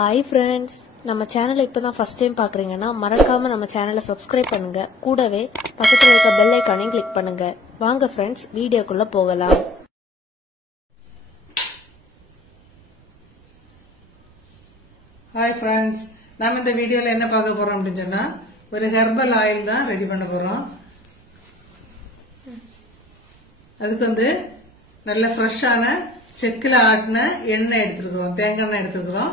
Hi friends, நம்ம சேனலை இப்பதான் ஃபர்ஸ்ட் டைம் பார்க்கறீங்கன்னா மறக்காம நம்ம சேனலை சப்ஸ்கிரைப் பண்ணுங்க. கூடவே பக்கத்துல இருக்க பெல் ஐகானையும் கிளிக் பண்ணுங்க. வாங்க फ्रेंड्स, வீடியோக்குள்ள போகலாம். ஹாய் ஃப்ரெண்ட்ஸ், நாம இந்த வீடியோல என்ன பார்க்க போறோம் அப்படின்னு சொன்னா ஒரு ஹெர்பல் ஆயில் தான் ரெடி பண்ண போறோம். அதுக்கு நல்ல ஃப்ரெஷ்ஷான செக்கில் ஆட்டின எண்ணெய் எடுத்துருக்கிறோம், தேங்காய் எண்ணெய் எடுத்துருக்கிறோம்.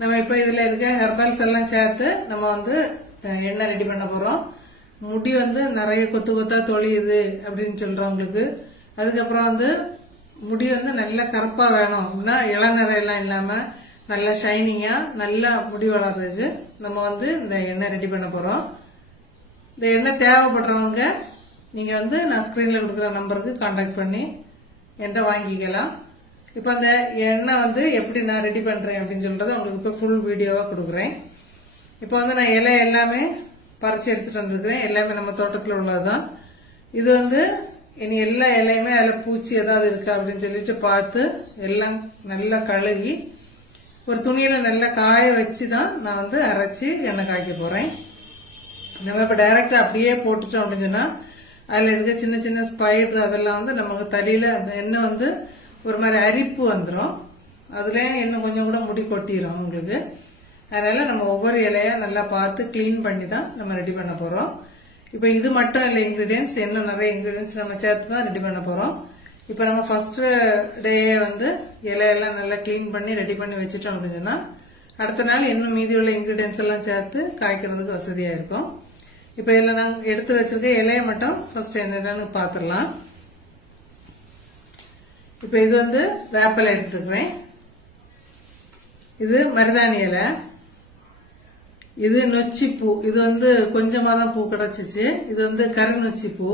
நம்ம இப்ப இதுல இருக்க ஹெர்பல்ஸ் எல்லாம் சேர்த்து நம்ம எண்ணெய் ரெடி பண்ண போறோம். முடி நிறைய கொத்து கொத்தா தொழியுது அப்படின்னு சொல்றவங்களுக்கு, அதுக்கப்புறம் முடி நல்ல கருப்பா வேணும் அப்படின்னா இளநரையெல்லாம் இல்லாம நல்ல ஷைனிங்கா நல்லா முடி வளர்றதுக்கு நம்ம இந்த எண்ணெய் ரெடி பண்ண போறோம். இந்த எண்ணெய் தேவைப்படுறவங்க நீங்க நான் ஸ்கிரீன்ல கொடுக்குற நம்பருக்கு கான்டாக்ட் பண்ணி என்கிட்ட வாங்கிக்கலாம். இப்ப அந்த எண்ணெய் எப்படி நான் ரெடி பண்றேன் அப்படின்னு சொல்றதை உங்களுக்கு இப்ப ஃபுல் வீடியோவா கொடுக்குறேன். இப்ப நான் இலை எல்லாமே பறிச்சு எடுத்துட்டு வந்திருக்கிறேன். எல்லாமே நம்ம தோட்டத்தில் உள்ளதுதான். இது இனி எல்லா இலையுமே அதில் பூச்சி ஏதாவது இருக்கா அப்படின்னு சொல்லிட்டு பார்த்து எல்லாம் நல்லா கழுகி ஒரு துணியில நல்லா காய வச்சுதான் நான் அரைச்சி எண்ணெய் காய்க்க போறேன். நம்ம இப்ப டைரக்டா அப்படியே போட்டுட்டோம் அப்படின்னு சொன்னா அதுல இருக்க சின்ன சின்ன ஸ்பைடர் அதெல்லாம் நமக்கு தலையில அந்த எண்ணெய் ஒரு மாதிரி அரிப்பு வந்துடும். அதுல எண்ணெய் கொஞ்சம் கூட முடி கொட்டிடும் உங்களுக்கு. அதனால நம்ம ஒவ்வொரு இலையா நல்லா பார்த்து கிளீன் பண்ணி தான் நம்ம ரெடி பண்ண போறோம். இப்ப இது மட்டும் இல்லை, இன்கிரீடியன்ஸ் இன்னும் நிறைய இன்கிரீடியன்ஸ் நம்ம சேர்த்து தான் ரெடி பண்ண போறோம். இப்ப நம்ம ஃபர்ஸ்ட் டேயே இலையெல்லாம் நல்லா கிளீன் பண்ணி ரெடி பண்ணி வச்சுட்டோம் அப்படின்னு சொன்னா அடுத்த நாள் இன்னும் மீதி உள்ள இன்கிரீடியன்ஸ் எல்லாம் சேர்த்து காய்க்கிறதுக்கு வசதியா இருக்கும். இப்ப இதுல நாங்க எடுத்து வச்சிருக்க இலையை மட்டும் ஃபர்ஸ்ட் என்னன்னு பாத்துடலாம். இப்ப இது வேப்பலை எடுத்துக்கிறேன். இது மருதாணி இலை. இது நொச்சி பூ. இது கொஞ்சமா தான் பூ கிடைச்சிச்சு. இது கருநொச்சி பூ.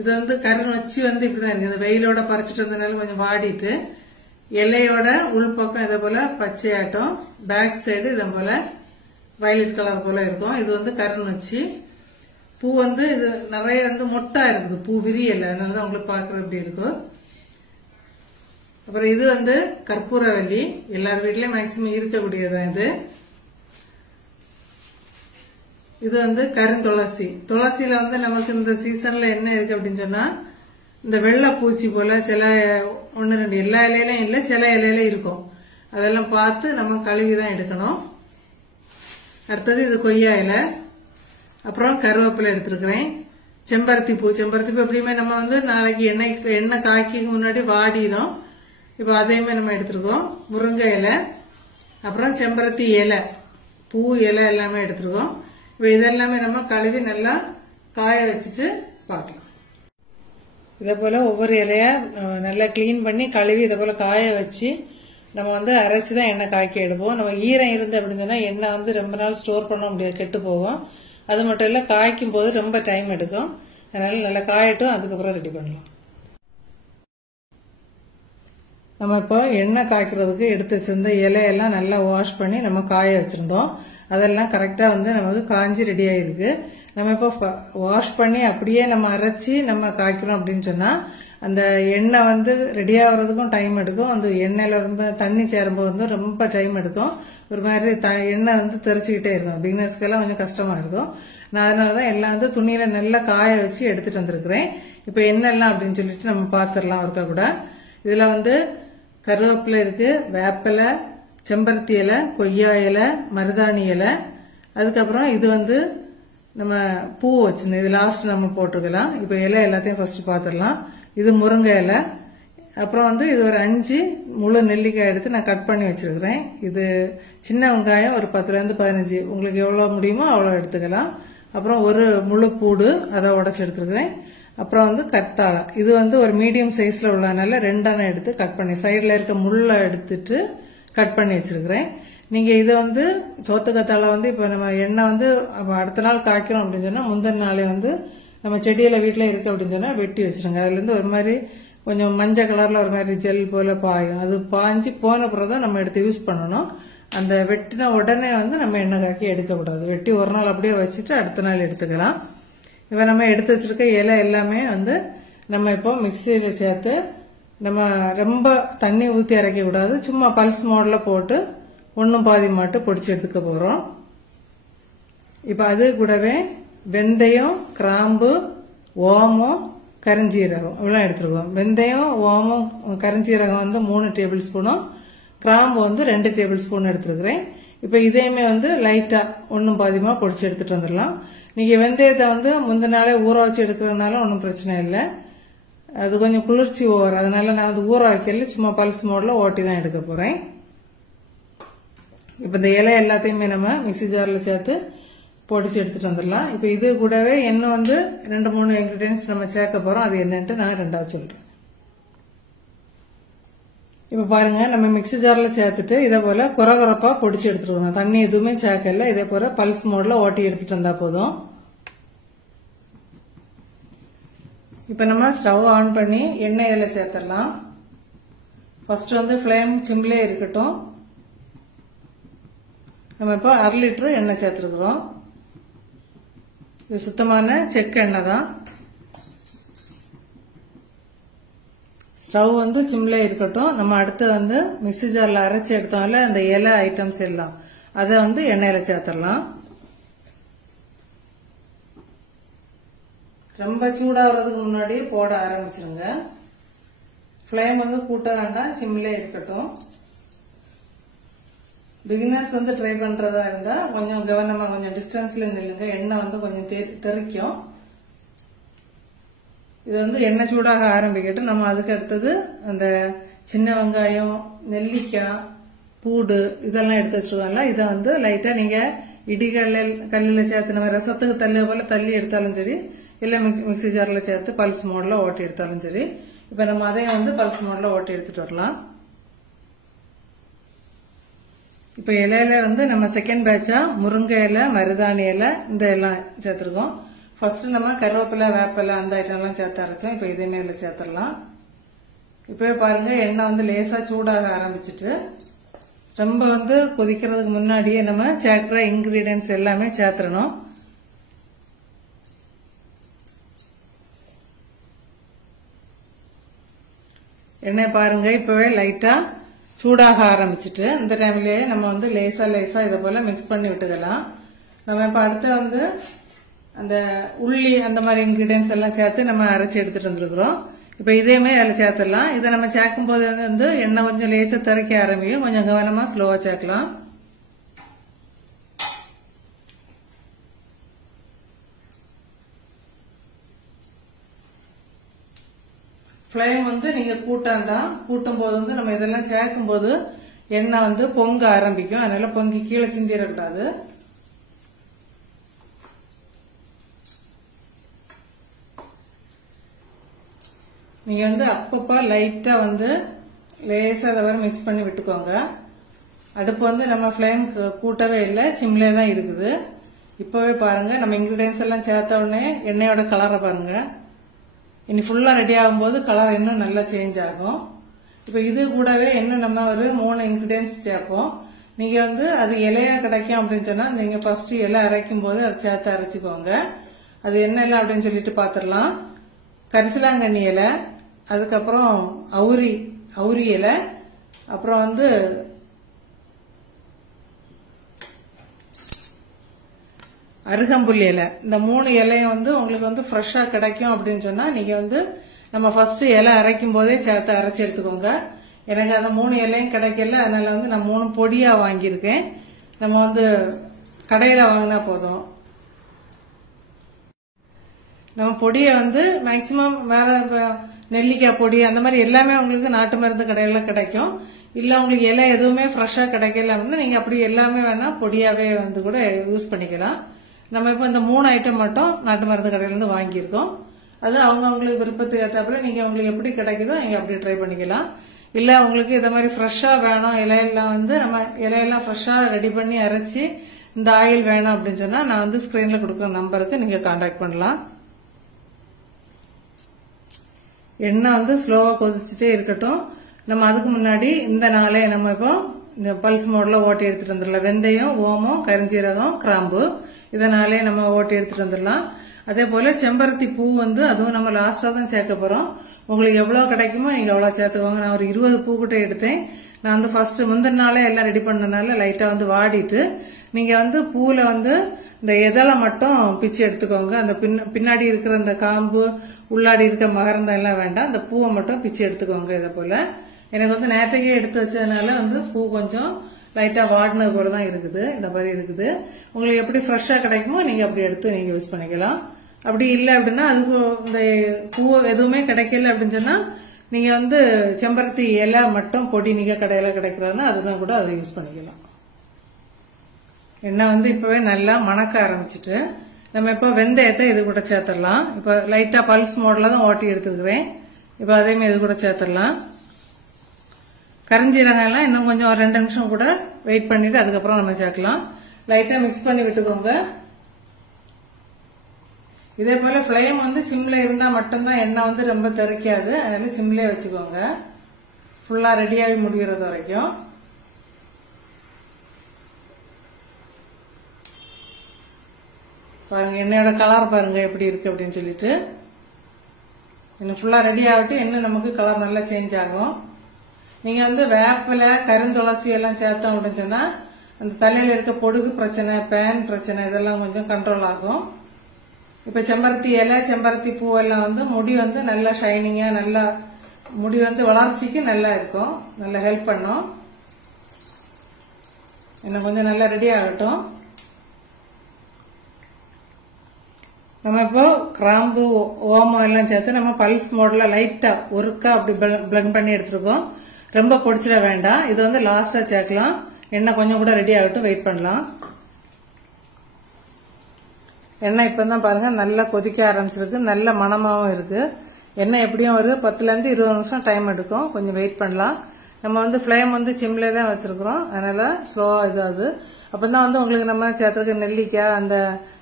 இது கருநொச்சி இப்படிதான் இருக்கு. இந்த வெயிலோட பறிச்சுட்டு வந்தனால கொஞ்சம் வாடிட்டு இலையோட உள்பக்கம் இதை போல பச்சையாட்டம், பேக் சைடு இதை போல வயலட் கலர் போல இருக்கும். இது கருநொச்சி பூ. இது நிறைய மொட்டா இருக்குது, பூ விரியல, அதனாலதான் உங்களுக்கு பாக்குறது எப்படி இருக்கும். அப்புறம் இது கற்பூரவல்லி. எல்லார் வீட்லயும் மேக்சிமம் இருக்கக்கூடியதான் இது. இது கருந்துளசி. துளசியில நமக்கு இந்த சீசன்ல என்ன இருக்கு அப்படின்னு சொன்னா இந்த வெள்ளை பூச்சி போல சில ஒன்னு ரெண்டு, எல்லா இலையிலும் இல்ல, சில இலையில இருக்கும். அதெல்லாம் பார்த்து நம்ம கழுவிதான் எடுக்கணும். அடுத்தது இது கொய்யா இலை. அப்புறம் கருவேப்பிலை எடுத்திருக்கிறேன். செம்பருத்தி பூ. செம்பருத்தி பூ எப்படியுமே நம்ம நாளைக்கு எண்ணெய் காய்க்கு முன்னாடி வாடிடும். இப்ப அதையுமே நம்ம எடுத்திருக்கோம். முருங்கை இலை, அப்புறம் செம்பருத்தி இலை, பூ இலை எல்லாமே எடுத்திருக்கோம். இப்ப இதெல்லாமே நம்ம கழுவி நல்லா காய வச்சுட்டு பார்க்கலாம். இதே போல ஒவ்வொரு இலையா நல்லா கிளீன் பண்ணி கழுவி இதை போல காய வச்சு நம்ம அரைச்சுதான் எண்ணெய் காய்க்க எடுப்போம். நம்ம ஈரம் இருந்து அப்படின்னு சொன்னா எண்ணெய் ரொம்ப நாள் ஸ்டோர் பண்ண முடியாது, கெட்டு போகும். அது மட்டும் இல்ல, காய்க்கும் போது ரொம்ப டைம் எடுக்கும். அதனால நல்லா காயட்டும், அதுக்கப்புறம் ரெடி பண்ணலாம். நம்ம இப்போ எண்ணெய் காய்க்கிறதுக்கு எடுத்து வச்சிருந்த இலையெல்லாம் நல்லா வாஷ் பண்ணி நம்ம காய வச்சிருந்தோம். அதெல்லாம் கரெக்டா நமக்கு காஞ்சி ரெடி ஆயிருக்கு. நம்ம இப்போ வாஷ் பண்ணி அப்படியே நம்ம அரைச்சி நம்ம காய்க்கிறோம் அப்படின்னு சொன்னா அந்த எண்ணெய் ரெடி ஆகுறதுக்கும் டைம் எடுக்கும். அந்த எண்ணெயில ரொம்ப தண்ணி சேரும்போது ரொம்ப டைம் எடுக்கும். ஒரு மாதிரி எண்ணெய் தெரிச்சுக்கிட்டே இருக்கும். பிகினர்ஸ்க்கெல்லாம் கொஞ்சம் கஷ்டமா இருக்கும். நான் அதனாலதான் எல்லாம் துணியில நல்லா காய வச்சு எடுத்துட்டு வந்திருக்கிறேன். இப்ப என்னெல்லாம் அப்படின்னு சொல்லிட்டு நம்ம பாத்துடலாம் ஒருக்கா கூட. இதுல கருவேப்பிலை இருக்கு, வேப்பிலை, செம்பருத்தி இலை, கொய்யா இலை, மருதாணி இலை. அதுக்கப்புறம் இது நம்ம பூ வச்சிருந்தோம். இது லாஸ்ட் நம்ம போட்டுக்கலாம். இப்ப இலை எல்லாத்தையும் ஃபர்ஸ்ட் பாத்துடலாம். இது முருங்கை இலை. அப்புறம் இது ஒரு 5 முழு நெல்லிக்காய் எடுத்து நான் கட் பண்ணி வச்சிருக்கிறேன். இது சின்ன வெங்காயம் ஒரு 10ல இருந்து 15, உங்களுக்கு எவ்வளவு முடியுமோ அவ்வளவு எடுத்துக்கலாம். அப்புறம் ஒரு முழு பூடு அதை உடைச்சு எடுத்துருக்கிறேன். அப்புறம் கத்தாழை. இது ஒரு மீடியம் சைஸ்ல உள்ளதுனால 2 அணை எடுத்து கட் பண்ணி சைட்ல இருக்க முள்ள எடுத்துட்டு கட் பண்ணி வச்சிருக்கிறேன். நீங்க இது சோத்து கத்தாழை இப்ப நம்ம எண்ணெய் அடுத்த நாள் காய்க்கிறோம் அப்படின்னு சொன்னா முந்தின நாளே நம்ம செடியில வீட்டுல இருக்கு அப்படின்னு சொன்னா வெட்டி வச்சிருங்க. அதுல இருந்து ஒரு மாதிரி கொஞ்சம் மஞ்சள் கலர்ல ஒரு மாதிரி ஜெல் போல பாயும். அது பாஞ்சு போன பிறகுதான் நம்ம எடுத்து யூஸ் பண்ணணும். அந்த வெட்டின உடனே நம்ம எண்ணெய் காக்கி எடுக்கக்கூடாது. வெட்டி ஒரு நாள் அப்படியே வச்சுட்டு அடுத்த நாள் எடுத்துக்கலாம். இப்ப நம்ம எடுத்து வச்சிருக்க இலை எல்லாமே நம்ம இப்போ மிக்சியில சேர்த்து நம்ம ரொம்ப தண்ணி ஊத்தி அரைக்க கூடாது. சும்மா பல்ஸ் மோட்ல போட்டு ஒன்னும் பாதி மட்டும் பொடிச்சு எடுத்துக்க போறோம். இப்ப அது கூடவே வெந்தயம், கிராம்பு, ஓமம், கரிஞ்சீரகம் இவ்வளவு எடுத்துருக்கோம். வெந்தயம், ஓமம், கரிஞ்சீரகம் வந்து 3 டேபிள் ஸ்பூனும், கிராம்பு வந்து 2 டேபிள் ஸ்பூன் எடுத்துருக்கிறேன். இப்ப இதையுமே வந்து லைட்டா ஒன்னும் பாதியமா பொடிச்சு எடுத்துட்டு வந்துடலாம். நீங்க வெந்தயத்தை வந்து முந்தின நாளே ஊற வச்சு எடுக்கிறதுனால ஒன்றும் பிரச்சனை இல்லை. அது கொஞ்சம் குளிர்ச்சி ஓவர், அதனால நான் வந்து ஊற வைக்கல, சும்மா பல்ஸ் மோட்ல ஓட்டி தான் எடுக்க போறேன். இப்ப இந்த இலை எல்லாத்தையுமே நம்ம மிக்ஸி ஜார்ல சேர்த்து பொடிச்சு எடுத்துட்டு வந்துடலாம். இப்ப இது கூடவே இன்னும் வந்து 2-3 இன்கிரீடியன்ஸ் நம்ம சேர்க்க போறோம். அது என்னன்ட்டு நான் ரெண்டாவது சொல்றேன். இப்ப பாருங்க, நம்ம மிக்ஸி ஜார்ல சேர்த்துட்டு இதே போல குறகுறப்பா பொடிச்சு எடுத்துருக்கணும். தண்ணி எதுவுமே சேர்க்கல. இதே போல பல்ஸ் மோட்ல ஓட்டி எடுத்துட்டு வந்தா போதும். இப்ப நம்ம ஸ்டவ் ஆன் பண்ணி எண்ணெய் இதுல சேர்த்துடலாம். ஃபர்ஸ்ட் வந்து ஃப்ளேம் சிம்லே இருக்கட்டும். நம்ம இப்போ 1/2 லிட்டர் எண்ணெய் சேர்த்துருக்கிறோம். இது சுத்தமான செக்கு எண்ணெய் தான். ஸ்டவ் வந்து சிம்ல இருக்கட்டும். நம்ம அடுத்து வந்து மிக்ஸி ஜார்ல அரைச்சி எடுத்தோம்ல அந்த இலை ஐட்டம்ஸ் எல்லாம் அதை வந்து எண்ணெயில சேர்த்துடலாம். ரொம்ப சூடாகிறதுக்கு முன்னாடி போட ஆரம்பிச்சிருங்க. ஃப்ளேம் வந்து கூட்ட வேண்டாம், சிம்ல இருக்கட்டும். பிகினர்ஸ் வந்து ட்ரை பண்றதா இருந்தா கொஞ்சம் கவனமா கொஞ்சம் டிஸ்டன்ஸ்ல நில்லுங்க. எண்ணெய் வந்து கொஞ்சம் தெறிக்கும். இது வந்து எண்ணெய் சூடாக ஆரம்பிக்கட்டும். நம்ம அதுக்கு அடுத்தது அந்த சின்ன வெங்காயம், நெல்லிக்காய், பூடு இதெல்லாம் எடுத்து வச்சிருக்கோம்ல, இதை வந்து லைட்டா நீங்க கல்லில் சேர்த்து நம்ம ரசத்துக்கு தள்ளி போல தள்ளி எடுத்தாலும் சரி, இல்ல மிக்ஸி ஜார்ல சேர்த்து பல்ஸ் மோட்ல ஓட்டி எடுத்தாலும் சரி. இப்ப நம்ம அதையும் வந்து பல்ஸ் மோட்ல ஓட்டி எடுத்துட்டு வரலாம். இப்ப இலையில வந்து நம்ம செகண்ட் பேட்சா முருங்கை இலை, மருதாணி இலை இந்த எல்லாம் சேர்த்திருக்கோம். ஃபர்ஸ்ட் நம்ம கருவேப்பிலை, வேப்பிலை அந்த ஐட்டம் எல்லாம் சேர்த்து அரைச்சோம். இப்ப இதே மேல சேர்த்துடலாம். இப்பவே பாருங்க எண்ணெய் வந்து லேசா சூடாக ஆரம்பிச்சுட்டு, ரொம்ப வந்து கொதிக்கிறதுக்கு முன்னாடியே நம்ம சேர்க்கிற இன்கிரீடியன்ஸ் எல்லாமே சேர்த்துடணும். எண்ணெய் பாருங்க இப்பவே லைட்டா சூடாக ஆரம்பிச்சுட்டு, இந்த டைம்லயே நம்ம வந்து லேசா இதை போல மிக்ஸ் பண்ணி விட்டுக்கலாம். நம்ம இப்ப அடுத்து வந்து அந்த உள்ளி அந்த மாதிரி இன்கிரீடியன்ஸ் எல்லாம் சேர்த்து நம்ம அரைச்சி எடுத்துட்டு வந்துருக்கிறோம். இப்ப இதையுமே அதில் சேர்த்துடலாம். இதை நம்ம சேர்க்கும் போது வந்து எண்ணெய் கொஞ்சம் லேசா திறக்க ஆரம்பிக்கும். கொஞ்சம் கவனமா ஸ்லோவா சேர்க்கலாம். ஃப்ளேம் வந்து நீங்க கூட்டாண்டாம். கூட்டும் போது வந்து நம்ம இதெல்லாம் சேர்க்கும் போது எண்ணெய் வந்து பொங்க ஆரம்பிக்கும். அதனால பொங்கி கீழே சிந்திடக்கூடாது. நீங்க வந்து அப்பப்ப லைட்டா வந்து லேசா அதை வர மிக்ஸ் பண்ணி விட்டுக்கோங்க. அடுப்பு வந்து நம்ம ஃப்ளேம் கூட்டவே இல்லை, சிம்லே தான் இருக்குது. இப்பவே பாருங்க நம்ம இன்கிரீடியன்ஸ் எல்லாம் சேர்த்த உடனே எண்ணெயோட கலரை பாருங்க. இனி ஃபுல்லா ரெடி ஆகும்போது கலர் இன்னும் நல்லா சேஞ்ச் ஆகும். இப்ப இது கூடவே இன்னும் நம்ம ஒரு 3 இன்கிரீடியன்ஸ் சேர்ப்போம். நீங்க வந்து அது இலையா கிடைக்கும் அப்படின்னு சொன்னா நீங்க ஃபர்ஸ்ட் இலை அரைக்கும் போது அதை சேர்த்து அரைச்சிக்கோங்க. அது என்ன இல்லை அப்படின்னு சொல்லிட்டு பாத்துடலாம். கரிசலாங்கண்ணி இலை, அதுக்கப்புறம் அவுரி இலை, அப்புறம் வந்து அருகம்புல் இலை. இந்த 3 இலையும் வந்து உங்களுக்கு வந்து ஃப்ரெஷ்ஷா கிடைக்கும் அப்படின்னு சொன்னா நீங்க வந்து நம்ம ஃபர்ஸ்ட் இலை அரைக்கும் போதே சேர்த்து அரைச்சி எடுத்துக்கோங்க. எனக்கு அந்த 3 இலையும் கிடைக்கல, அதனால வந்து நான் 3 பொடியா வாங்கியிருக்கேன். நம்ம வந்து கடையில வாங்கினா போதும். நம்ம பொடியை வந்து மேக்சிமம் வேற நெல்லிக்காய் பொடி அந்த மாதிரி எல்லாமே உங்களுக்கு நாட்டு மருந்து கடையில கிடைக்கும். இல்ல உங்களுக்கு இலை எதுவுமே ஃப்ரெஷ்ஷா கிடைக்கல அப்படின்னா நீங்க அப்படி எல்லாமே வேணா பொடியாவே வந்து கூட யூஸ் பண்ணிக்கலாம். நம்ம இப்ப இந்த 3 ஐட்டம் மட்டும் நாட்டு மருந்து கடையில இருந்து வாங்கியிருக்கோம். அது அவங்களுக்கு விருப்பத்துக்கு ஏற்றாப்புல நீங்க உங்களுக்கு எப்படி கிடைக்குதோ நீங்க அப்படி ட்ரை பண்ணிக்கலாம். இல்ல உங்களுக்கு இத மாதிரி ஃப்ரெஷ்ஷா வேணும், இலையெல்லாம் வந்து நம்ம இலையெல்லாம் ஃப்ரெஷ்ஷா ரெடி பண்ணி அரைச்சி இந்த ஆயில் வேணும் அப்படின்னு சொன்னா நான் வந்து ஸ்கிரீன்ல கொடுக்குற நம்பருக்கு நீங்க கான்டாக்ட் பண்ணலாம். எண்ணெய் வந்து ஸ்லோவா கொதிச்சுட்டே இருக்கட்டும். நம்ம அதுக்கு முன்னாடி இந்த நாளே நம்ம இப்போ இந்த பல்ஸ் மோட்ல ஓட்டி எடுத்துட்டு வந்துடலாம். வெந்தயம், ஓமம், கரிஞ்சீரகம், கிராம்பு இதனாலே நம்ம ஓட்டி எடுத்துட்டு வந்துடலாம். அதே போல செம்பருத்தி பூ வந்து அதுவும் நம்ம லாஸ்டா தான் சேர்க்க போறோம். உங்களுக்கு எவ்வளவு கிடைக்குமோ நீங்க எவ்வளவு சேர்த்துக்கோங்க. நான் ஒரு 20 பூ கிட்ட எடுத்தேன். நான் வந்து ஃபர்ஸ்ட் முந்தின நாளே எல்லாம் ரெடி பண்ணனால லைட்டா வந்து வாடிட்டு, நீங்க வந்து பூல வந்து இந்த எதலை மட்டும் பிச்சு எடுத்துக்கோங்க. அந்த பின்னாடி இருக்கிற அந்த காம்பு உள்ளாடி இருக்க மகரந்தம் எல்லாம் வேண்டாம், அந்த பூவை மட்டும் பிச்சு எடுத்துக்கோங்க. இதை போல எனக்கு வந்து நேற்றைக்கே எடுத்து வச்சதுனால வந்து பூ கொஞ்சம் லைட்டா வாடினது போல தான் இருக்குது. இந்த மாதிரி இருக்குது. உங்களுக்கு எப்படி ஃப்ரெஷ்ஷா கிடைக்குமோ நீங்க அப்படி எடுத்து நீங்க யூஸ் பண்ணிக்கலாம். அப்படி இல்லை அப்படின்னா அதுக்கு இந்த பூ எதுவுமே கிடைக்கல அப்படின்னு சொன்னா நீங்க வந்து செம்பருத்தி இலை மட்டும் பொடி நீங்க கடையில கிடைக்கிறதுனா அதுதான் கூட அதை யூஸ் பண்ணிக்கலாம். எண்ணெய் வந்து இப்பவே நல்லா மணக்க ஆரம்பிச்சுட்டு நம்ம இப்ப வெந்தயத்தை இது கூட சேர்த்துடலாம். இப்ப லைட்டா பல்ஸ் மோட்ல தான் ஓட்டி எடுத்துக்கிறேன். இப்ப அதையுமே இது கூட சேர்த்துடலாம். கரிஞ்சீரகம் எல்லாம் இன்னும் கொஞ்சம் ஒரு 2 நிமிஷம் கூட வெயிட் பண்ணிட்டு அதுக்கப்புறம் நம்ம சேர்க்கலாம். லைட்டா மிக்ஸ் பண்ணி விட்டுக்கோங்க. இதே போல ஃப்ளேம் வந்து சிம்ல இருந்தா மட்டும்தான் எண்ணெய் வந்து ரொம்ப தெறிக்காது. அதனால சிம்லயே வச்சுக்கோங்க ஃபுல்லா ரெடியாகி முடிகிறது வரைக்கும். பாருங்க எண்ணெயோட கலர் பாருங்க எப்படி இருக்கு அப்படின்னு சொல்லிட்டு. இன்னும் ஃபுல்லா ரெடி ஆகிட்டு எண்ணெய் நமக்கு கலர் நல்லா சேஞ்ச் ஆகும். நீங்க வந்து வேப்பிலை கருந்துளசி எல்லாம் சேர்த்தோம் அப்படின்னு சொன்னா அந்த தலையில இருக்க பொடுகு பிரச்சனை, பேன் பிரச்சனை இதெல்லாம் கொஞ்சம் கண்ட்ரோல் ஆகும். இப்ப செம்பருத்தி இலை செம்பருத்தி பூ எல்லாம் வந்து முடி வந்து நல்லா ஷைனிங்கா, நல்லா முடி வந்து வளர்ச்சிக்கு நல்லா இருக்கும், நல்லா ஹெல்ப் பண்ணும். இன்னும் கொஞ்சம் நல்லா ரெடி ஆகட்டும். நம்ம இப்போ கிராம்பு ஓமம் எல்லாம் சேர்த்து நம்ம பல்ஸ் மோட்ல லைட்டா ஒருக்கா அப்படி பிளெண்ட் பண்ணி எடுத்துருக்கோம். ரொம்ப பொடிச்சிட வேண்டாம். இது வந்து லாஸ்டா சேர்க்கலாம். எண்ணெய் கொஞ்சம் கூட ரெடி ஆகட்டும், வெயிட் பண்ணலாம். எண்ணெய் இப்பதான் பாருங்க நல்லா கொதிக்க ஆரம்பிச்சிருக்கு, நல்ல மணமாவும் இருக்கு. எண்ணெய் எப்படியும் ஒரு 10 ல இருந்து 20 நிமிஷம் டைம் எடுக்கும். கொஞ்சம் வெயிட் பண்ணலாம். நம்ம வந்து ஃப்ளேம் வந்து சிம்ல தான் வச்சிருக்கிறோம், அதனால ஸ்லோவா இதாகுது. அப்பதான் வந்து உங்களுக்கு நம்ம சேர்த்துக்கு நெல்லிக்காய் அந்த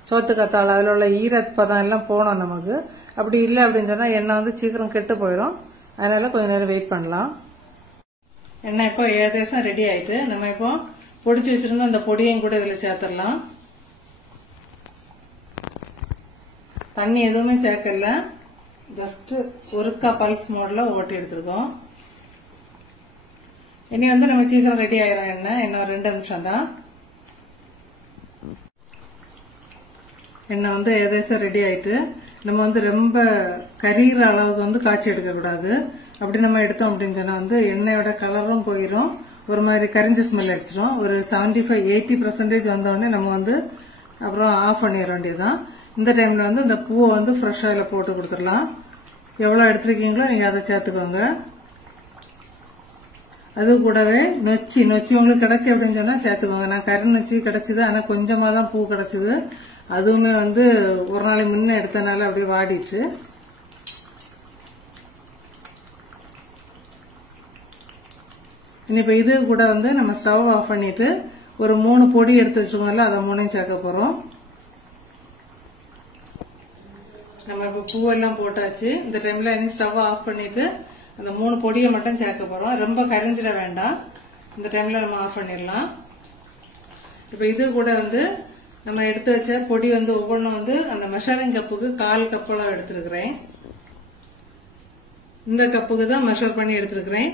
சோத்து கத்தாழை அதில் உள்ள ஈரப்பதம் எல்லாம் போனோம் நமக்கு. அப்படி இல்லை அப்படின்னு சொன்னா எண்ணெய் வந்து சீக்கிரம் கெட்டு போயிடும். அதனால கொஞ்ச நேரம் வெயிட் பண்ணலாம். எண்ணெய் இப்போ ஏகதேசம் ரெடி ஆயிட்டு நம்ம இப்போ பொடிச்சு வச்சிருந்தோம் அந்த பொடியையும் கூட இதுல சேர்த்துடலாம். தண்ணி எதுவுமே சேர்க்கல, ஜஸ்ட் ஒருக்கா பல்ஸ் மோட்ல ஓட்டி எடுத்திருக்கோம். இனி வந்து நம்ம சீக்கிரம் ரெடி ஆயிரும். எண்ணெய் இன்னும் 2 நிமிஷம் தான். எண்ணெய் வந்து ஏகதேசம் ரெடி ஆயிட்டு நம்ம வந்து ரொம்ப கரிகிற அளவுக்கு வந்து காய்ச்சி எடுக்க கூடாது. அப்படி நம்ம எடுத்தோம் அப்படின்னு சொன்னா வந்து எண்ணெயோட கலரும் போயிடும், ஒரு மாதிரி கரிஞ்ச ஸ்மெல் அடிச்சிடும். ஒரு 75-80% வந்தோடனே நம்ம வந்து அப்புறம் ஆஃப் பண்ணிட வேண்டியதுதான். இந்த டைம்ல வந்து இந்த பூவை வந்து ஃப்ரெஷ் ஆயில போட்டு கொடுத்துடலாம். எவ்வளவு எடுத்திருக்கீங்களோ நீங்க அதை சேர்த்துக்கோங்க. அது கூடவே நொச்சி உங்களுக்கு கிடைச்சி அப்படின்னு சொன்னா சேர்த்துக்கோங்க. நான் கரு நொச்சி கிடைச்சது, ஆனா கொஞ்சமா தான் பூ கிடைச்சது. அதுவுமே வந்து ஒரு நாளைக்கு முன்ன எடுத்தனால அப்படியே வாடிட்டு. இப்ப இது கூட வந்து நம்ம ஸ்டவ் ஆஃப் பண்ணிட்டு ஒரு 3 பொடி எடுத்து வச்சிருக்கோம்ல, அதை 3ஐயும் சேர்க்க போறோம். நம்ம இப்ப பூவெல்லாம் போட்டாச்சு. இந்த டைம்ல இனி ஸ்டவ் ஆஃப் பண்ணிட்டு அந்த 3 பொடியை மட்டும் சேர்க்க போறோம். ரொம்ப கரிஞ்சிட வேண்டாம். இந்த டைம்ல நம்ம ஆஃப் பண்ணிடலாம். இப்ப இது கூட வந்து நம்ம எடுத்து வச்ச பொடி வந்து ஒவ்வொன்றும் வந்து அந்த மெஷரிங் கப்புக்கு 1/4 கப்பளவு எடுத்திருக்கிறேன். இந்த கப்புக்கு தான் மெஷர் பண்ணி எடுத்திருக்கிறேன்.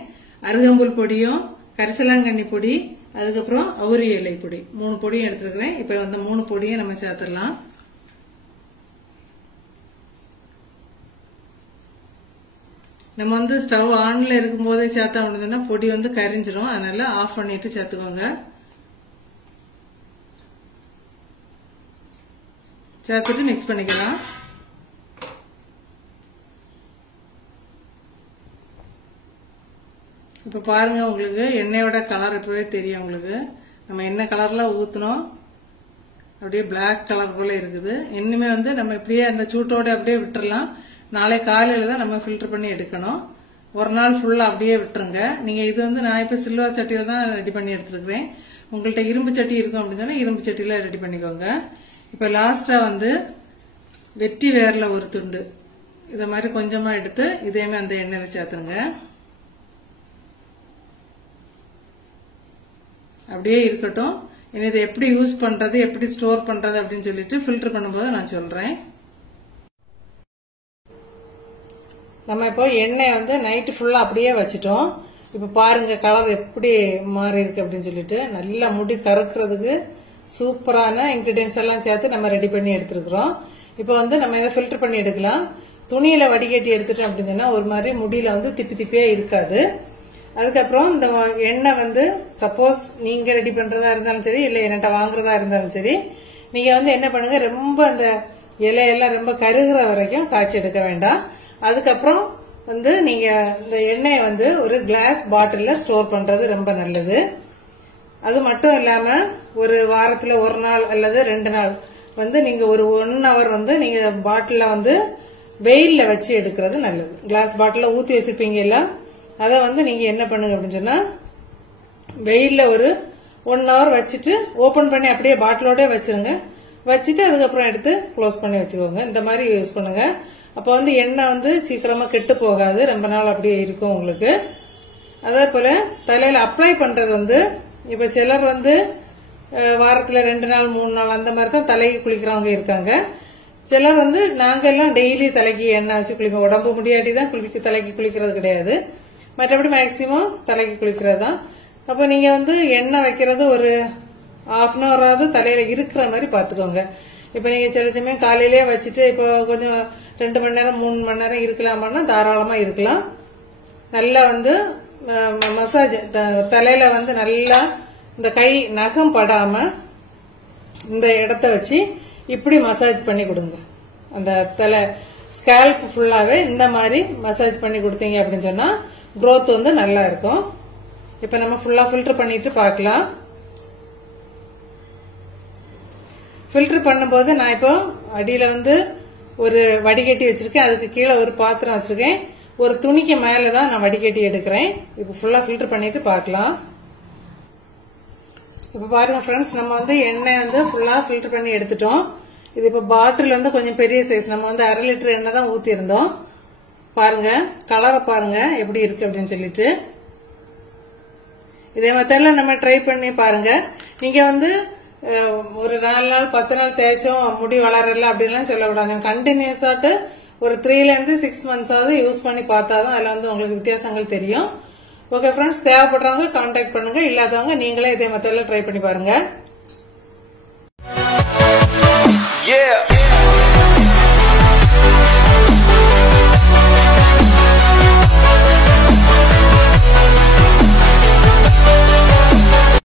அருகம்புல் பொடியும் கரிசலாங்கண்ணி பொடி அதுக்கப்புறம் அவுரி இலை பொடி 3 பொடியும் எடுத்திருக்கிறேன். இப்ப வந்து 3 பொடியும் நம்ம சேர்த்துடலாம். நம்ம வந்து ஸ்டவ் ஆன்ல இருக்கும் போதே சேர்த்தா முடிஞ்சதுன்னா பொடி வந்து கரிஞ்சிரும். அதனால ஆஃப் பண்ணிட்டு சேர்த்துக்கோங்க. சேர்த்துட்டு மிக்ஸ் பண்ணிக்கலாம். இப்ப பாருங்க, உங்களுக்கு எண்ணெயோட கலர் இப்பவே தெரியும். உங்களுக்கு நம்ம என்ன கலர்ல ஊத்தணும், அப்படியே பிளாக் கலர் போல இருக்குது. இன்னுமே வந்து நம்ம இப்படியே அந்த சூட்டோட அப்படியே விட்டுறலாம். நாளை காலையில தான் நம்ம ஃபில்டர் பண்ணி எடுக்கணும். ஒரு நாள் ஃபுல்லா அப்படியே விட்டுருங்க. நீங்க இது வந்து நான் இப்ப சில்வர் சட்டியில தான் ரெடி பண்ணி எடுத்துருக்கேன். உங்கள்ட்ட இரும்பு சட்டி இருக்கும் அப்படின்னு சொன்னா இரும்பு சட்டியில ரெடி பண்ணிக்கோங்க. இப்ப லாஸ்டா வந்து வெட்டி வேர்ல ஒரு துண்டு இத மாதிரி கொஞ்சமா எடுத்து இதேமே அந்த எண்ணெயில சேர்த்துருங்க. அப்படியே இருக்கட்டும். இனி இதை எப்படி யூஸ் பண்றது, எப்படி ஸ்டோர் பண்றது அப்படின்னு சொல்லிட்டு ஃபில்டர் பண்ணும்போது நான் சொல்றேன். நம்ம இப்போ எண்ணெய் வந்து நைட்டு ஃபுல்லா அப்படியே வச்சிட்டோம். இப்ப பாருங்க கலர் எப்படி மாறி இருக்கு அப்படின்னு சொல்லிட்டு. நல்லா முடி கறக்கிறதுக்கு சூப்பரான இன்கிரீடியன்ஸ் எல்லாம் சேர்த்து நம்ம ரெடி பண்ணி எடுத்துருக்கிறோம். இப்ப வந்து நம்ம இதை ஃபில்டர் பண்ணி எடுக்கலாம். துணியில வடிகட்டி எடுத்துட்டோம் அப்படின்னு சொன்னா ஒரு மாதிரி முடியில வந்து திப்பி திப்பியா இருக்காது. அதுக்கப்புறம் இந்த எண்ணெய் வந்து சப்போஸ் நீங்க ரெடி பண்றதா இருந்தாலும் சரி, இல்ல என்கிட்ட வாங்குறதா இருந்தாலும் சரி, நீங்க வந்து என்ன பண்ணுங்க, ரொம்ப அந்த இலையெல்லாம் ரொம்ப கருகிற வரைக்கும் காய்ச்சி எடுக்க வேண்டாம். அதுக்கப்புறம் வந்து நீங்க இந்த எண்ணெயை வந்து ஒரு கிளாஸ் பாட்டில்ல ஸ்டோர் பண்றது ரொம்ப நல்லது. அது மட்டும் இல்லாம ஒரு வாரத்துல ஒரு நாள் அல்லது 2 நாள் வந்து நீங்க ஒரு 1 hour வந்து நீங்க பாட்டில வந்து வெயில்ல வச்சு எடுக்கிறது நல்லது. கிளாஸ் பாட்டில ஊத்தி வச்சிருப்பீங்க இல்ல, அத வந்து நீங்க என்ன பண்ணுங்க அப்படின்னு சொன்னா வெயில்ல ஒரு 1 hour வச்சுட்டு ஓபன் பண்ணி அப்படியே பாட்டிலோட வச்சிருங்க. வச்சுட்டு அதுக்கப்புறம் எடுத்து க்ளோஸ் பண்ணி வச்சுக்கோங்க. இந்த மாதிரி யூஸ் பண்ணுங்க. அப்ப வந்து எண்ணெய் வந்து சீக்கிரமா கெட்டு போகாது, ரொம்ப நாள் அப்படியே இருக்கும் உங்களுக்கு. அதே போல தலையில அப்ளை பண்றது வந்து இப்ப சிலர் வந்து வாரத்துல 2 நாள் 3 நாள் அந்த மாதிரி தான் தலைக்கு குளிக்கிறவங்க இருக்காங்க. சிலர் வந்து நாங்க எல்லாம் டெய்லி தலைக்கு எண்ணெய் வச்சு குளிப்போம். உடம்பு முடியாட்டி தான் தலைக்கு குளிக்கிறது கிடையாது, மற்றபடி மேக்சிமம் தலைக்கு குளிக்கிறது தான். அப்ப நீங்க வந்து எண்ணெய் வைக்கிறது ஒரு 1/2 hour தலையில இருக்கிற மாதிரி பாத்துக்கோங்க. இப்ப நீங்க சில சமயம் காலையிலேயே வச்சுட்டு இப்போ கொஞ்சம் 2 மணி நேரம் 3 மணி நேரம் இருக்கலாமான்னா தாராளமா இருக்கலாம். நல்லா வந்து மசாஜ் தலையில வந்து நல்லா இந்த கை நகம் படாம இந்த இடத்த வச்சு இப்படி மசாஜ் பண்ணி கொடுங்க. அந்த தலை ஸ்கேல்ப் ஃபுல்லாவே இந்த மாதிரி மசாஜ் பண்ணி கொடுத்தீங்க அப்படின்னு சொன்னா growth வந்து நல்லா இருக்கும். இப்ப நம்ம ஃபுல்லா ஃபில்டர் பண்ணிட்டு பார்க்கலாம். ஃபில்டர் பண்ணும்போது நான் இப்போ அடியில வந்து ஒரு வடிகட்டி வச்சிருக்கேன், அதுக்கு கீழே ஒரு பாத்திரம் வச்சிருக்கேன். ஒரு துணிக்கு மேலதான் நான் வடிகட்டி எடுக்கிறேன். இப்ப ஃபுல்லா ஃபில்டர் பண்ணிட்டு பார்க்கலாம். இப்ப பாருங்க ஃப்ரெண்ட்ஸ், நம்ம வந்து எண்ணெய் வந்து ஃபுல்லா ஃபில்டர் பண்ணி எடுத்துட்டோம். இது இப்ப பாட்டில் வந்து கொஞ்சம் பெரிய சைஸ், நம்ம வந்து 1/2 லிட்டர் எண்ணெய் தான் ஊத்தி இருந்தோம். பாருங்க கலரை பாருங்க எப்படி இருக்கு அப்படின்னு சொல்லிட்டு. இதே மெத்தட்ல நம்ம ட்ரை பண்ணி பாருங்க. நீங்க வந்து ஒரு 4 நாள் 10 நாள் தேய்ச்சோம் முடி வளரல அப்படின்லாம் சொல்ல விடாங்க. கண்டினியூஸாட்டு ஒரு 3 to 6 months யூஸ் பண்ணி பார்த்தாதான் அதுல வந்து உங்களுக்கு வித்தியாசங்கள் தெரியும். ஓகே ஃப்ரெண்ட்ஸ், தேவைப்படுறவங்க கான்டாக்ட் பண்ணுங்க, இல்லாதவங்க நீங்களே இதே மெத்தட்ல ட்ரை பண்ணி பாருங்க.